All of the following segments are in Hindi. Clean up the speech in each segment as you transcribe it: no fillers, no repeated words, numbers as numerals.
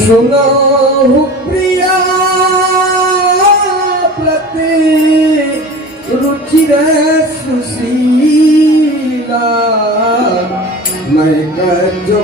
सुनो प्रिया प्रति रुचिर सुशीला मैं कर जो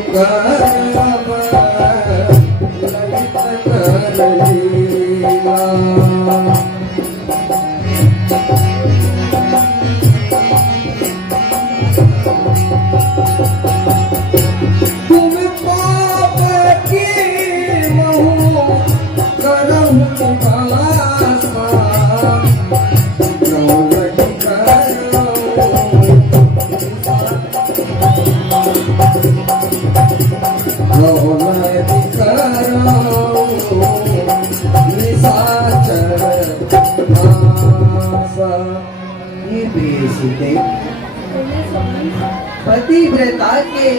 पतिव्रता के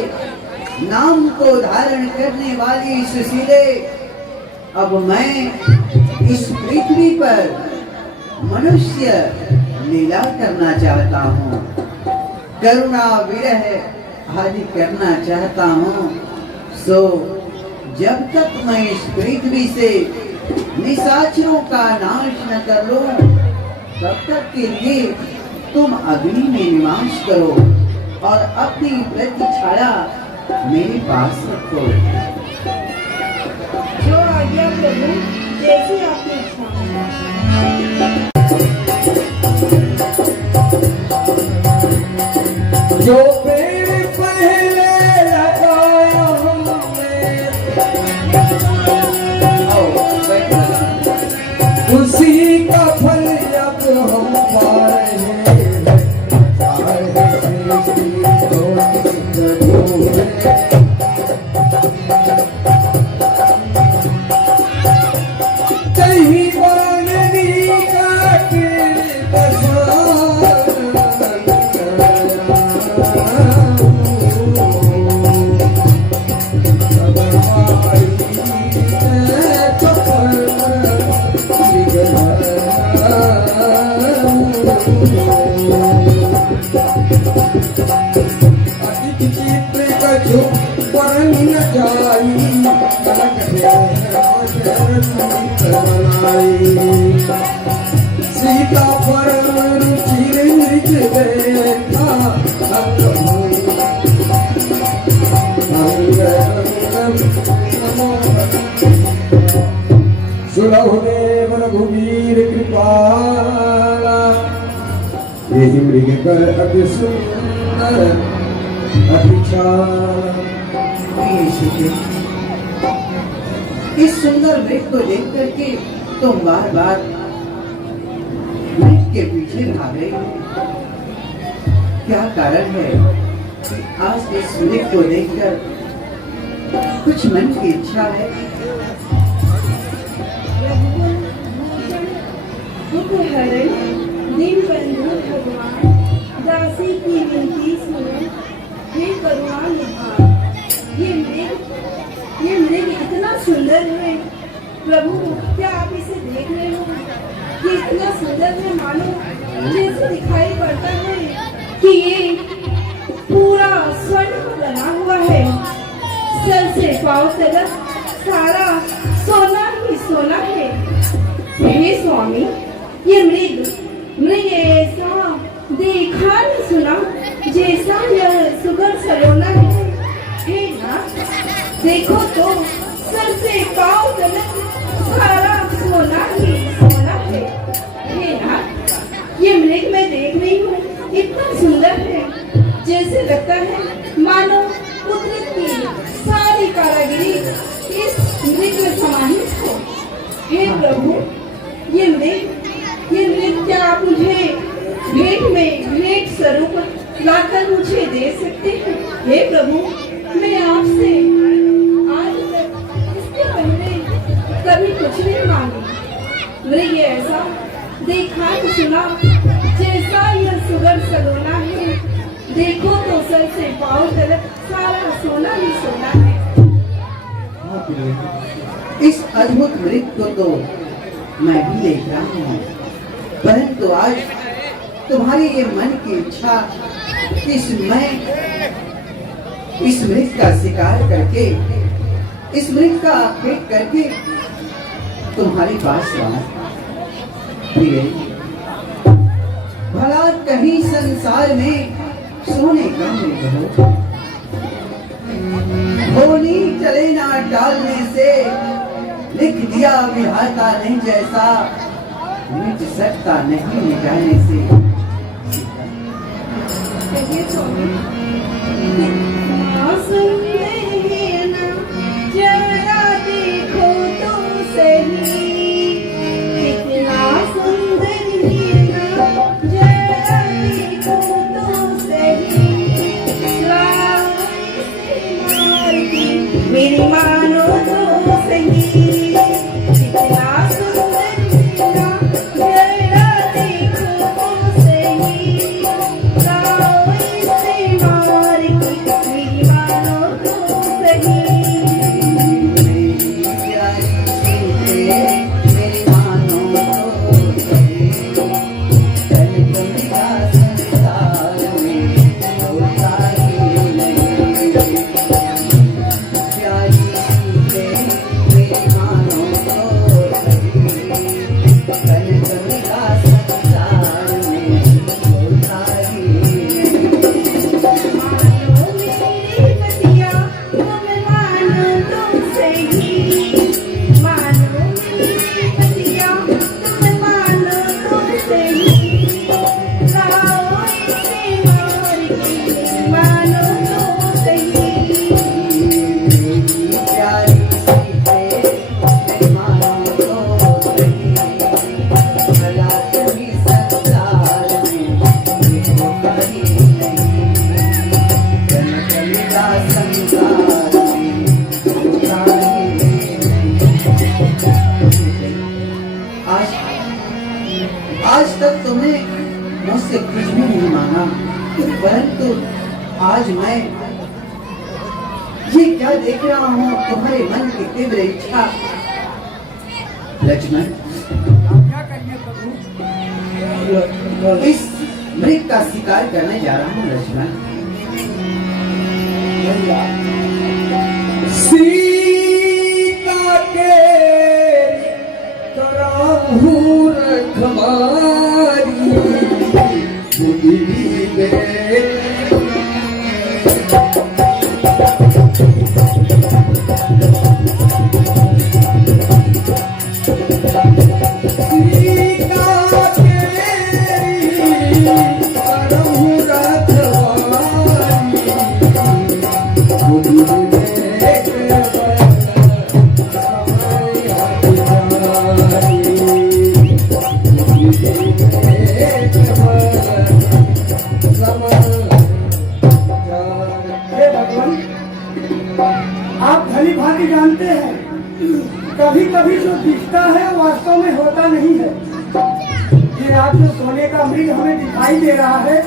नाम को धारण करने वाली सुशीले, अब मैं इस पृथ्वी पर मनुष्य लीला करना चाहता हूँ, करुणा विरह आदि करना चाहता हूँ। सो जब तक मैं इस पृथ्वी से निशाचरों का नाश न कर लूं, तब तक के लिए तुम अग्नि में निवास करो और अपनी प्रति छाया मेरे पास रखो। जो आज्ञा प्रभु, जैसी आपकी इच्छा। जो पेड़ पहले लगाया उसी का फल अब हम पा रहे हैं। कहीं बाननी काटे सीता पर सुलभदेव रघुवीर कृपाला यही मृग कर अति सुंदर अभिचार। इस सुंदर मृग को देख करके तुम बार बार मृग के पीछे भाग रहे हो, क्या कारण है? आज इस मृग को देखकर कुछ मन की इच्छा है? दिन बंधु भगवान, दासी की विनती सुनो, हे करुणा निधान। ये मृग इतना सुंदर है प्रभु, क्या आप इसे देख रहे हो? ये इतना सुंदर है, मानो जैसे दिखाई पड़ता है कि ये पूरा स्वर्ण बना हुआ है। सर से पांव तक सारा सोना ही सोना है। हे स्वामी, ये मृग ऐसा देखा न सुना जैसा यह सुगर सलोना है। हे नाथ, देखो तो सर से पांव तक सारा सोना ही सोना है। हे नाथ, ये मृग मैं देख रही हूँ इतना सुंदर है, जैसे लगता है मानो कुदरत की सारी कारागिरी इस मृग में समाहित हो। हे प्रभु, ये मृग क्या आप मुझे भेंट स्वरूप लाकर मुझे दे सकते हैं? हे प्रभु, मैं आपसे आज तक इसके पहले कभी कुछ नहीं मांगी। मृग ऐसा देखा न सुना जैसा यह सुगर सलोना है। देखो तो सर से पांव तक सारा सोना ही सोना है। इस अद्भुत मृग को तो मैं भी देख रहा हूँ, परंतु आज तुम्हारी ये मन की इच्छा इस मृग का शिकार करके इस मृग का पेट करके तुम्हारी पास आऊं। प्रिय, भला कहीं संसार में सोने का मृग हो, होनी चले ना डालने से, लिख दिया विधाता नहीं जैसा, मिट सकता नहीं मिटाने से। कहिए स्वामी, सुन रहे ना, जरा देखो तो सही, कितना सुंदर है ना, जरा देखो तो सही, रावण से मार के मेरी मानो तो सही, कितना सुंदर है ना, जरा देखो तो सही, रावण से मार के मेरी मानो तो सही। मेरी मानो तो सही, कल तुमका संसार में होता ही नहीं। प्यारी सीते मेरी मानो तो सही, कल तुमका संसार में होता ही नहीं। मानो मेरी बतिया तुम मानो तो सही, मानो मेरी बतिया तुम मानो तो सही, रावण से मार के मानो तो सही। प्यारी सीते मेरी मानो तो सही, भला कभी संसार में ये होता ही नहीं। कनकलिका संसार में होता ही नहीं। आज तक तुमने मुझसे कुछ भी नहीं मांगा, परंतु आज मैं ये क्या देख रहा हूँ, तुम्हारे मन की तीव्र इच्छा। लक्ष्मण, इस मृग का शिकार करने जा रहा हूँ। लक्ष्मण, सीता के कराहू रखवारी, बुद्धि दे हे भगवान, आप भली भांति जानते हैं, कभी कभी जो दिखता है वास्तव में होता नहीं है। ये आज जो सोने का मृग हमें दिखाई दे रहा है,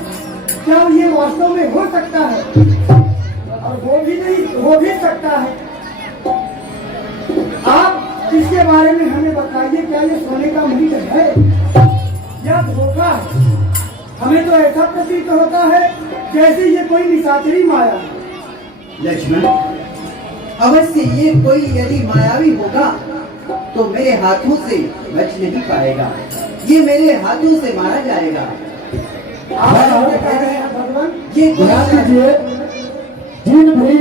क्या ये वास्तव में हो सकता है? और वो भी नहीं हो भी सकता है। आप इसके बारे में हमें बताइए, क्या ये सोने का मृग है या धोखा है? हमें तो ऐसा प्रतीत होता है जैसे ये कोई निशाचरी माया है। लक्ष्मण, अवश्य ये कोई यदि मायावी होगा तो मेरे हाथों से बच नहीं पाएगा, ये मेरे हाथों से मारा जाएगा। आप ऐसा कह रहे हैं भगवान? ये कोई ध्यान दीजिए, जिन भी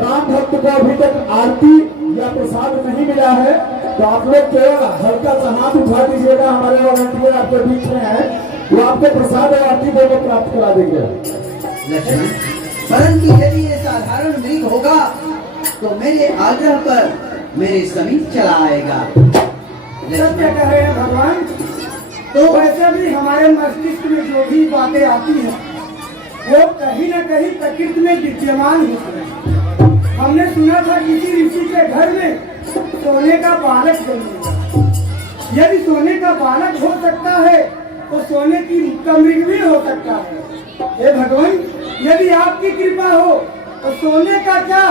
राम भक्त को अभी तक आरती या प्रसाद नहीं मिला है, तो आप लोग केवल हल्का सा हाथ उठा दीजिएगा। हमारे वॉलंटियर आपके बीच में है, वो आपको प्रसाद और आरती दोनों प्राप्त करा देंगे। लक्ष्मण, परंतु यदि ये साधारण मृग होगा तो मेरे आग्रह पर मेरे समीप चला आएगा। सत्य कह रहे हैं भगवान। तो वैसे भी हमारे मस्तिष्क में जो भी बातें आती हैं, वो कहीं न कहीं प्रकृति में विद्यमान होती है। हमने सुना था किसी ऋषि के घर में सोने का बालक जन्मेगा। यदि सोने का बालक हो सकता है तो सोने का मृग भी हो सकता है। हे भगवान, यदि आपकी कृपा हो तो सोने का क्या,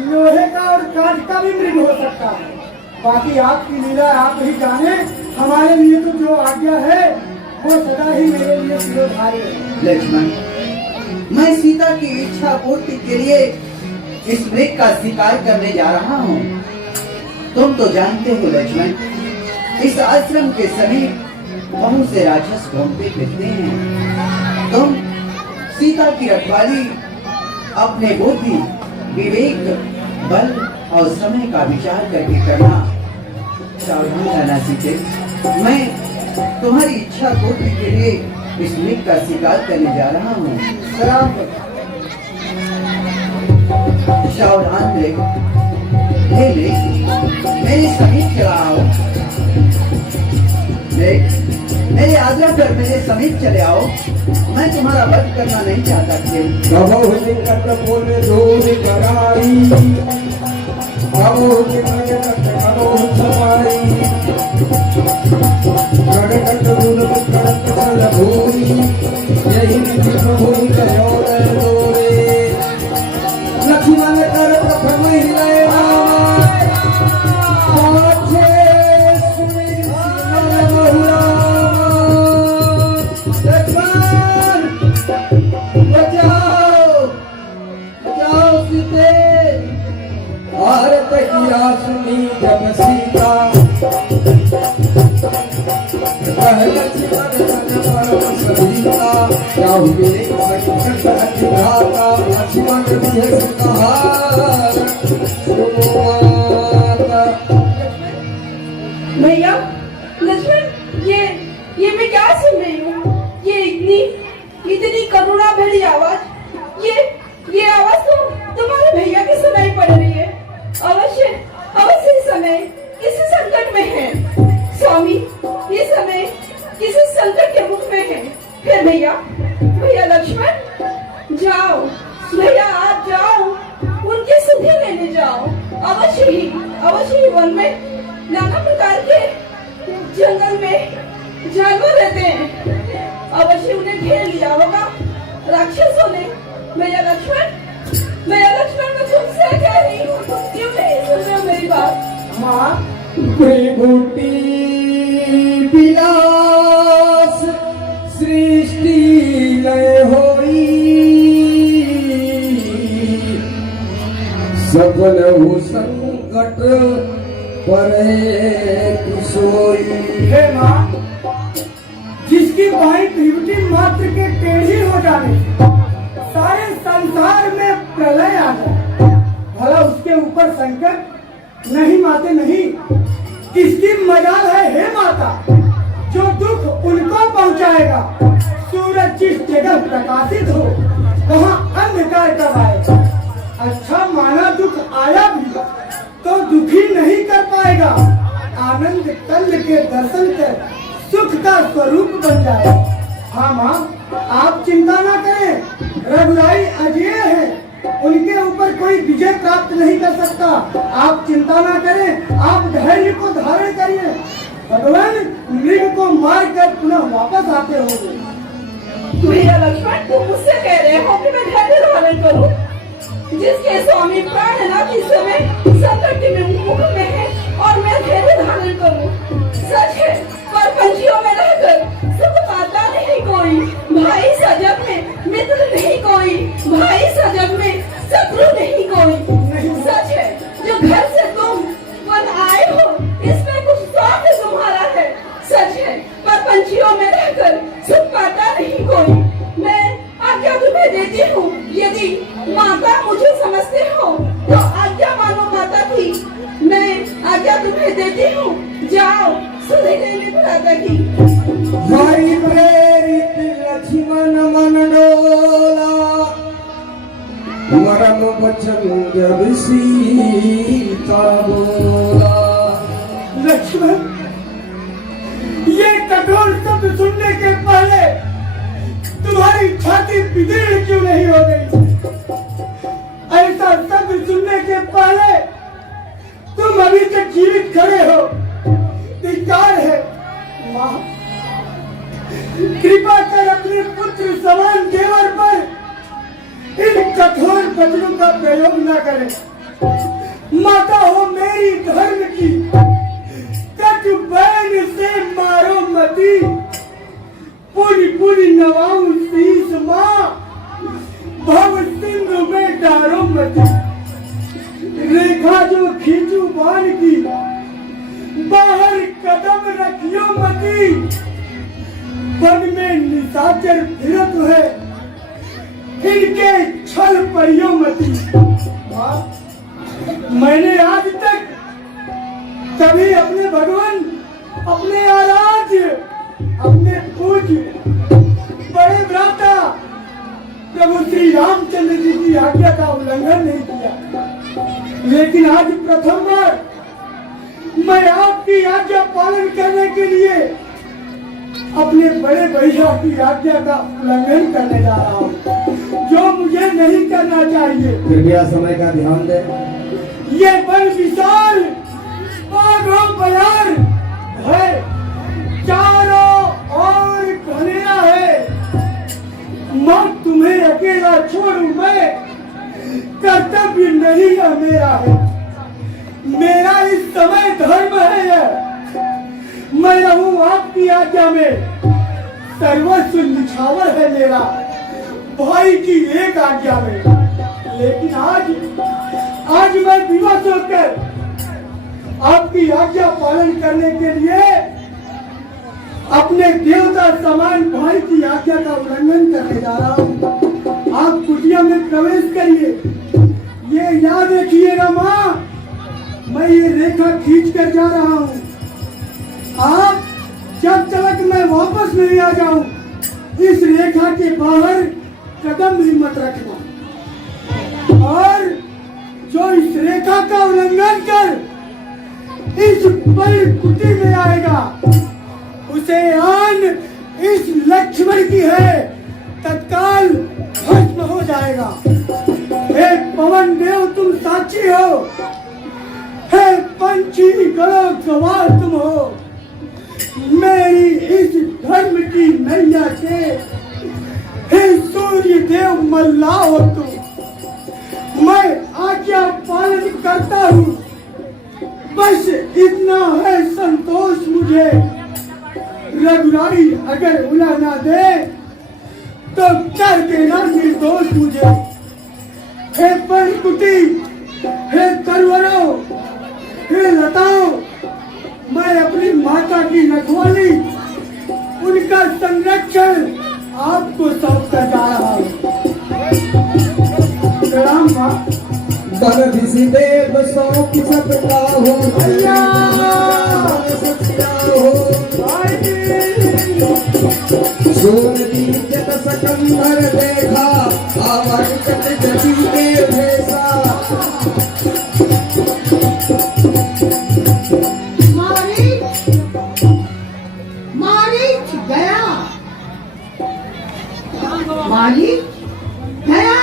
लोहे का और कांच का भी मृग हो सकता है। बाकी आपकी लीला आप ही जाने। हमारे लिए तो जो आज्ञा है वो सदा ही मेरे लिए शिरोधार्य है। लक्ष्मण, मैं सीता की इच्छा पूर्ति के लिए इस मृग का शिकार करने जा रहा हूँ। तुम तो जानते हो लक्ष्मण, इस आश्रम के समीप बहुत से राक्षस घूमते फिरते हैं। तुम सीता की रखवाली अपने बुद्धि, विवेक, बल और समय का विचार करके करना। सावधान रहना सीते। मैं तुम्हारी इच्छा पूर्ति के लिए इस मृग का शिकार करने जा रहा हूँ। सावधान ले मेरे समीप चला आओ। मेरे आज्ञा कर मेरे समीप चले आओ। मैं तुम्हारा वध करना नहीं चाहता थे। बोले दूर कराई, लक्ष्मण कर प्रथम सुनी जब सीता भैया लक्ष्मण, ये मैं क्या सुन रही हूँ? ये इतनी करुणा भरी आवाज, ये आवाज तो तुम्हारे भैया की सुनाई पड़ रही है। अवश्य इस समय किसी संकट में है स्वामी, ये समय किसी संकट के मुख में है। फिर भैया लक्ष्मण जाओ, भैया आप जाओ, उनकी सुधि लेने जाओ। अवश्य ही वन में नाना प्रकार के जंगल में जानवर रहते हैं, अवश्य उन्हें घेर लिया होगा राक्षसों ने। भैया लक्ष्मण मैं तुमसे कह रही हूँ, क्यों नहीं सुन रहे हो मेरी बात? माँ विभूति विलास सृष्टि लय होई, सफल हो संकट परे किशोरी। हे माँ, जिसकी बाई त्रिवटी मात्र के टेढ़ी हो जाने सारे संसार में प्रलय आ जाए, भला उसके ऊपर संकट नहीं माते नहीं? किसकी मजाल है हे माता, जो दुख उनको पहुंचाएगा? सूरज जिस जगह प्रकाशित हो वहाँ अंधकार कब आएगा? अच्छा माना दुख आया भी तो दुखी नहीं कर पाएगा, आनंद कंद के दर्शन कर सुख का स्वरूप बन जाए। हाँ माँ, आप चिंता ना करें, रघुराई अजय है, उनके ऊपर कोई विजय प्राप्त नहीं कर सकता। आप चिंता ना करें, आप धैर्य को धारण करिए, भगवान मृग को मार कर पुनः वापस आते होंगे। भैया लक्ष्मण, तुम मुझसे कह रहे हो कि मैं धैर्य धारण करूं? जिसके स्वामी प्राणनाथ इस समय संकट के मुख में है और मैं धैर्य धारण करूं? सच है, पर पंछियों में रहकर सुख पाता नहीं कोई, भाई सजग में मित्र नहीं कोई, भाई सजग में शत्रु नहीं कोई। सच है, जो घर से तुम वन आए हो इसमें कुछ स्वार्थ तुम्हारा है। सच है, पर पंछियों में रहकर सुख पाता नहीं कोई। मैं आज्ञा तुम्हें देती हूँ, यदि माता मुझे समझते हो तो आज्ञा मानो माता की। मैं आज्ञा तुम्हें देती हूँ, जाओ सुधि लेने भ्राता की। हरि प्रेरित लक्ष्मण मन डोला, मरम वचन जब सीता बोला। लक्ष्मण, ये कठोर शब्द सुनने के पहले तुम्हारी छाती विदीर्ण क्यों नहीं हो गई? ऐसा शब्द सुनने के पहले तुम अभी तक जीवित खड़े हो, धिक्कार है। माँ, कृपा कर अपने पुत्र समान देवर पर इन कठोर वचनों का प्रयोग न करें। माता हो मेरी धर्म की, कट बैन से मारो मती, पूरी पूरी नवाऊं शीस माँ, भव सिंधु में डारो मती। रेखा जो खींचू बाण की, निशाचर फिरत है इनके छल परियो मती। मैंने आज तक कभी अपने भगवान, अपने आराध्य, अपने पूज्य बड़े भ्राता प्रभु श्री रामचंद्र जी की आज्ञा का उल्लंघन नहीं किया, लेकिन आज प्रथम बार मैं आपकी आज्ञा पालन करने के लिए अपने बड़े भैया की आज्ञा का उल्लंघन करने जा रहा हूँ, जो मुझे नहीं करना चाहिए। कृपया समय का ध्यान दें। ये बड़ विशाल बाघों बयार है, चारों ओर घनेरा है। मैं तुम्हें अकेला छोड़ूं, मैं कर्तव्य नहीं है मेरा है। मेरा इस समय धर्म है, मैं रहूं आपकी आज्ञा में। सर्वस्व निछावर है मेरा भाई की एक आज्ञा में। लेकिन आज मैं विवश होकर आपकी आज्ञा पालन करने के लिए अपने देवता समान भाई की आज्ञा का उल्लंघन करने जा रहा हूँ। आप कुटिया में प्रवेश करिए। ये याद रखिएगा माँ, मैं ये रेखा खींच कर जा रहा हूँ। आप जब तक मैं वापस नहीं आ जाऊं, इस रेखा के बाहर कदम भी मत रखना। और जो इस रेखा का उल्लंघन कर इस बड़ी कुटी में आएगा, उसे आन इस लक्ष्मण की है तत्काल भस्म हो जाएगा। हे पवन देव तुम साक्षी हो, हे पंछी गणों गवाह तुम हो। मेरी इस धर्म की नैया के हे सूर्य देव मल्ला हो तुम। मैं आज्ञा पालन करता हूँ, बस इतना है संतोष मुझे। रघुराई अगर उला ना दे तो कर देना निर्दोष मुझे। हे पंचकुटी, हे तरवरों, हे लताओं, मैं अपनी माता की रखवाली, उनका संरक्षण आपको सौंप कर जा रहा हूँ। प्रणाम माँ। बर किसी देव सौंप सकता हो भैया, सोन दीजत सकंदर देखा, आवर कट जटी के भेसा। मालिक गया,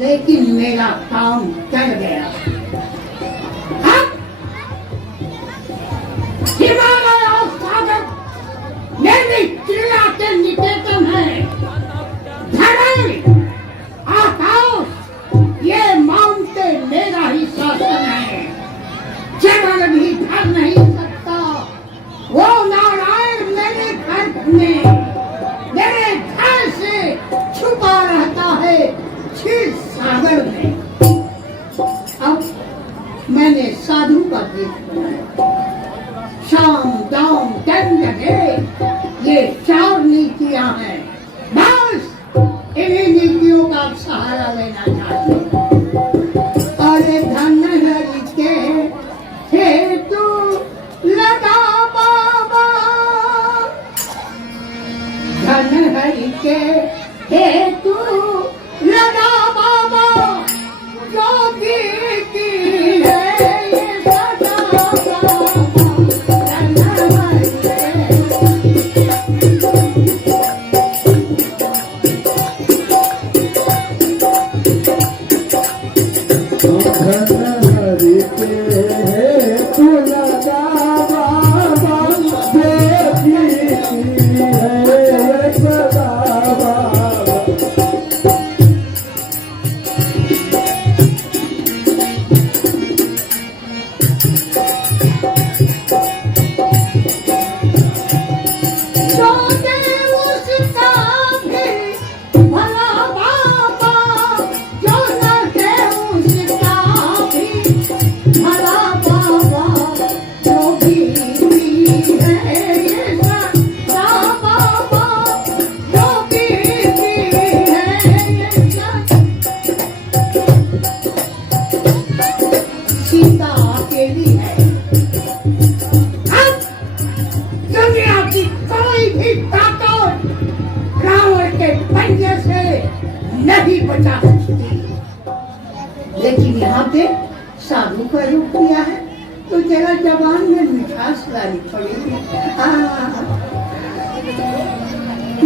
लेकिन मेरा काम चल गया। हिमालय और सागर मेरी क्रिया के निकेतन है। धरती, आकाश ये मानते मेरा ही शासन है। जबल भी धर नहीं सकता। वो नारायण मेरे घर में, मेरे घर से छुपा रहता है क्षीर सागर में। अब मैंने साधु का देश बनाया। शाम दाम दंड ये 4 नीतियां हैं। बस इन्हीं नीतियों का सहारा लेना चाहिए। अरे धन हरि के हेतु लगा बाबा, धन हरि के हेतु लगा बाबा, योगी की है ये सदा बाबा। धन हरि है नाते साधु का रूप लिया है तो जरा जबान में मिठास लानी पड़ेगी।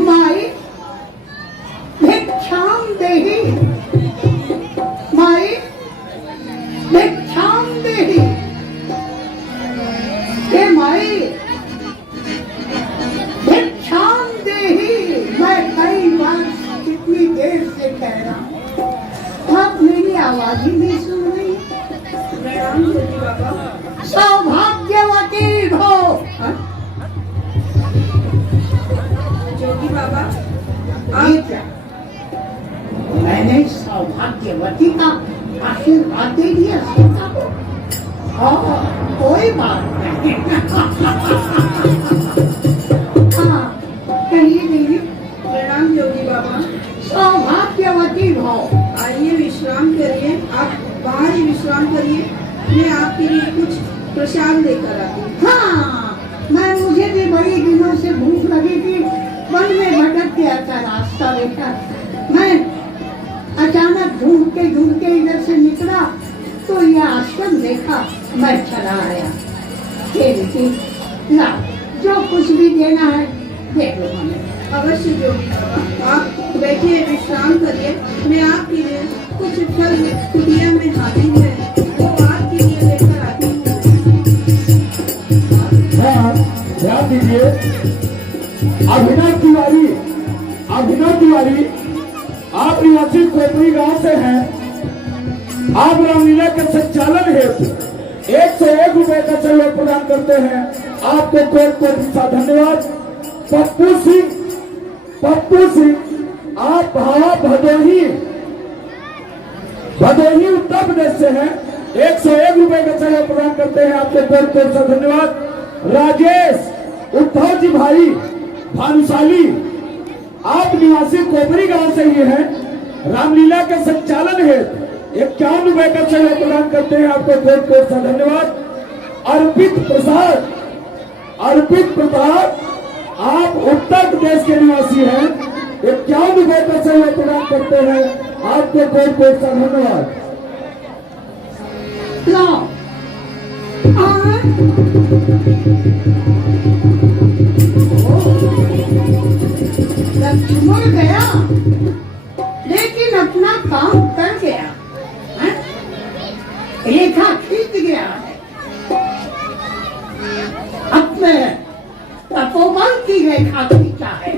माई भिक्षाम देही, माई भिक्षाम देही। हे माई भिक्षाम देही। मैं कई बार कितनी देर से कह रहा हूँ, आप मेरी आवाज ही नहीं सुन रही। प्रणाम जोगी बाबा। सौभाग्यवती हो। जोगी बाबा ये क्या? मैंने सौभाग्यवती का आशीर्वाद दे दिया सीता को। कोई बात नहीं। हाँ, कहिए देवी। प्रणाम जोगी बाबा। सौभाग्यवती भव। आइए विश्राम करिए, आप बाहर ही विश्राम करिए, मैं आपके लिए कुछ प्रसाद लेकर आती हूँ। हाँ, मुझे भी बड़ी दिनों से भूख लगी थी, वन में भटक गया था रास्ता देखा। मैं अचानक ढूंढते इधर से निकला तो यह आश्रम देखा, मैं चला आया। ला, जो कुछ भी देना है दे दो हमें। अवश्य जोगी बाबा, आप बैठिए विश्राम करिए, मैं आपके लिए कुछ फल कुटिया में खाती है वो आपके लिए लेकर आती हूँ। हाँ, ध्यान दीजिए। अभिनव तिवारी आप निवासी कोपरी गांव से हैं। आप रामलीला के संचालन हेतु 101 रुपए का सहयोग प्रदान करते हैं। आपको कोट सा धन्यवाद। पप्पू सिंह आप भदोही उत्तर प्रदेश से हैं। 101 रुपए का सहयोग प्रदान करते हैं। आपको कोट सा धन्यवाद। राजेश उद्धव जी भाई भानुशाली आप निवासी कोपरी गांव से ही हैं। रामलीला के संचालन हेतु 51 रुपए का सहयोग प्रदान करते हैं। आपको कोट सा धन्यवाद। अर्पित प्रताप आप उत्तर प्रदेश के निवासी हैं। 51 रुपए का सहयोग प्रदान करते हैं। आपको कोट सा धन्यवाद। लक्ष्मण गया लेकिन अपना काम कर गया है? रेखा खींच गया है। अपने तपोबल की रेखा खींचा है,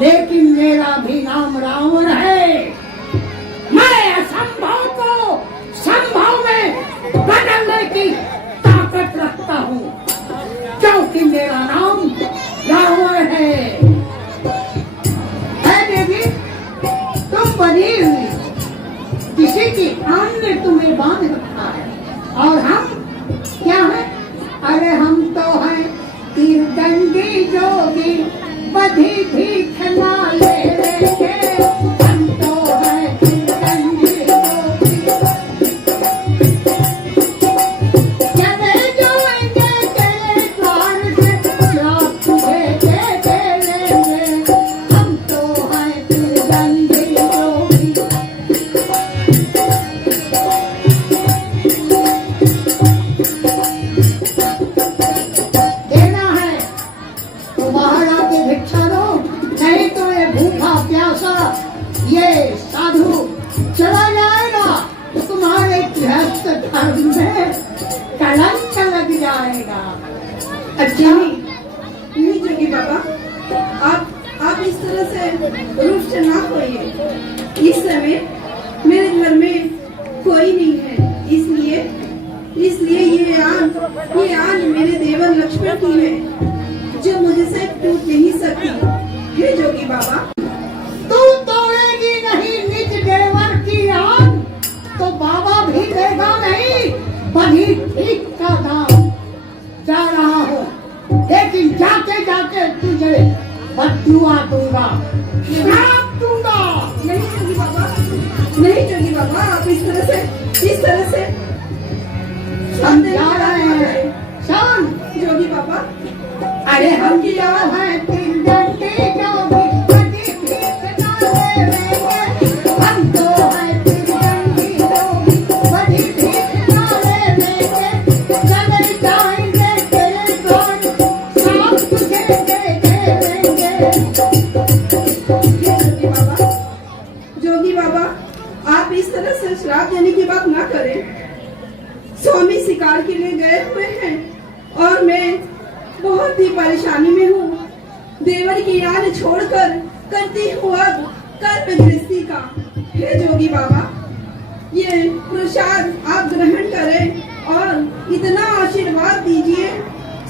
लेकिन मेरा भी नाम रावण है। मैं असंभव को संभव में बदलने की ताकत रखता हूँ, क्योंकि मेरा नाम रावण है। देवी, तुम बनी हुई किसी की आन ने तुम्हें बांध रखा है, और हम क्या है? अरे हम तो हैं तीरदंडी जोगी, बधी भीख ना ले लेंगे। हम तो हैं तीरदंडी जोगी, चले जाएंगे तेरे द्वार से, श्राप तुझे दे लेंगे। हम तो हैं तीरदंडी जोगी। देना है तो बाहर आके भिक्षा दो, नहीं तो ये भूखा प्यासा ये साधु चला जाएगा तो तुम्हारे गृहस्थ धर्म में कलंक लग जाएगा। अच्छा, नहीं जोगी बाबा, आप इस तरह से रुष्ट ना होइए। इस समय मेरे घर में कोई नहीं है, इसलिए ये आन मेरे देवर लक्ष्मण की है, जो मुझसे टूट नहीं सकती। हे जोगी बाबा, तू तोड़ेगी नहीं निज देवर की आन, तो बाबा भी देगा नहीं बधी ठीक का दाम। जा रहा हो, लेकिन जाते जाते तुझे बददुआ दूंगा, श्राप दूंगा। नहीं जोगी बाबा, आप इस तरह से समझा रहे हैं शान जोगी बाबा। अरे हम क्या है तीरदंडी जोगी, बधी भीख ना लेंगे। हम तो है तीरदंडी जोगी, बधी और मैं बहुत ही परेशानी में हूँ। देवर की याद छोड़कर करती हूँ अब कर्म गृहस्थी का। हे जोगी बाबा, ये प्रसाद आप ग्रहण करें और इतना आशीर्वाद दीजिए,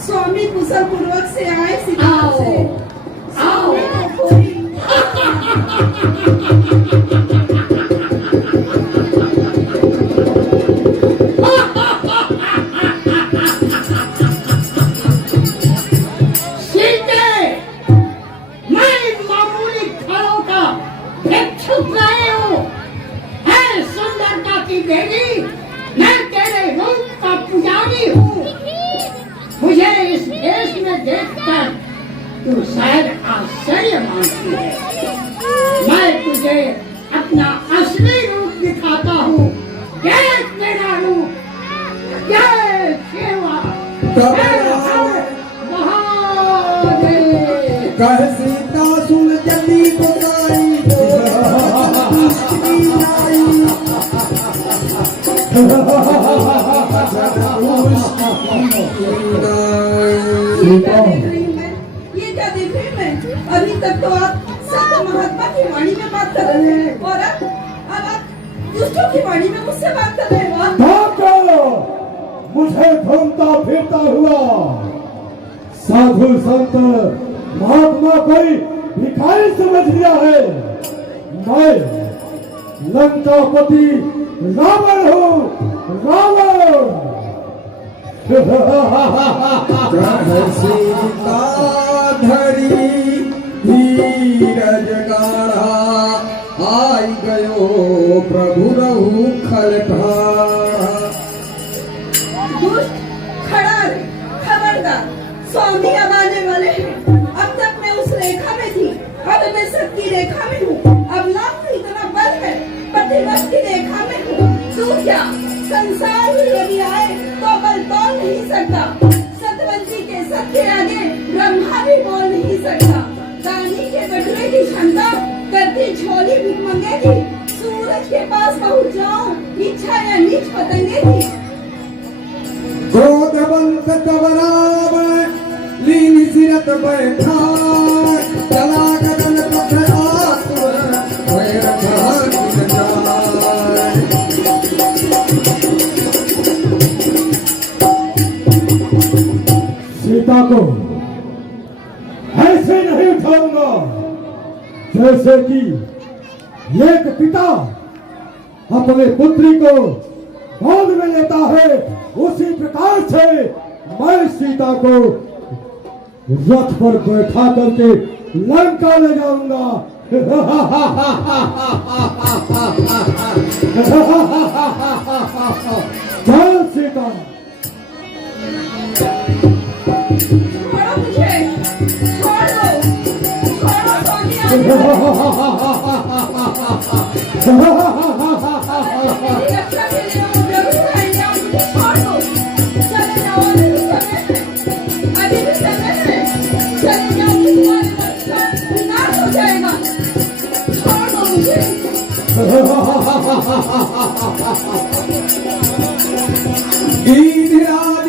स्वामी कुशल पूर्वक से आए शिकार से स्वामी को कोई देवी, मैं तेरे रूप का पुजारी हूँ। मुझे इस देश में देखकर तू शायद आश्चर्य मानती है। मैं तुझे अपना असली रूप दिखाता हूँ। देख मेरा रूप, जय सेवा, कह सीता सुन जल्दी बुलाई ये क्या देख रही हूँ मैं? ये क्या देख रही हूँ मैं? अभी तक तो आप संत महात्मा की वाणी में बात कर रहे हैं और अब आप दुष्टों की वाणी में मुझसे बात कर रहे हो। मुझे घूमता फिरता हुआ साधु संत महात्मा कोई भिखारी समझ लिया है। मैं लंकापति रावण हूँ, रावण। सीता धरी धीरज गाढ़ा आई गयो प्रभु रहु खलठाड़ा। दुष्ट खड़ा रे, खबरदार, स्वामी अब आने वाले हैं। अब तक मैं उस रेखा में थी, अब मैं सत्य रेखा में हूँ। अब लाख में इतना बल है, प्रतिवर्ष की रेखा में हूँ। तू क्या संसार में यदि आए तो बल तोड़ नहीं सकता। सतवंती के सत्य आगे ब्रह्मा भी बोल नहीं सकता। दानी के बटुए की क्षमता करती झोली भी मंगेगी। सूरज के पास पहुँच जाऊं, इच्छा या नीच पतंगेगी। क्रोधवंत कवराव लीन सिरत बैठा चला गगन पथ आत्म भय भाग जाए। सीता को ऐसे नहीं उठाऊंगा जैसे कि एक पिता अपने पुत्री को गोद में लेता है, उसी प्रकार से मैं सीता को रथ पर बैठा करके लंका ले जाऊंगा। चल सीता। छोड़ो मुझे, छोड़ दो, छोड़ो मेरी रक्षा के लिए वो जरूर आएंगे। आप मुझे छोड़ दो, चले जाओ। अभी भी समय है, चले जाओ। तुम्हारे वंश का विनाश हो जाएगा। छोड़ दो मुझे। गिरिराज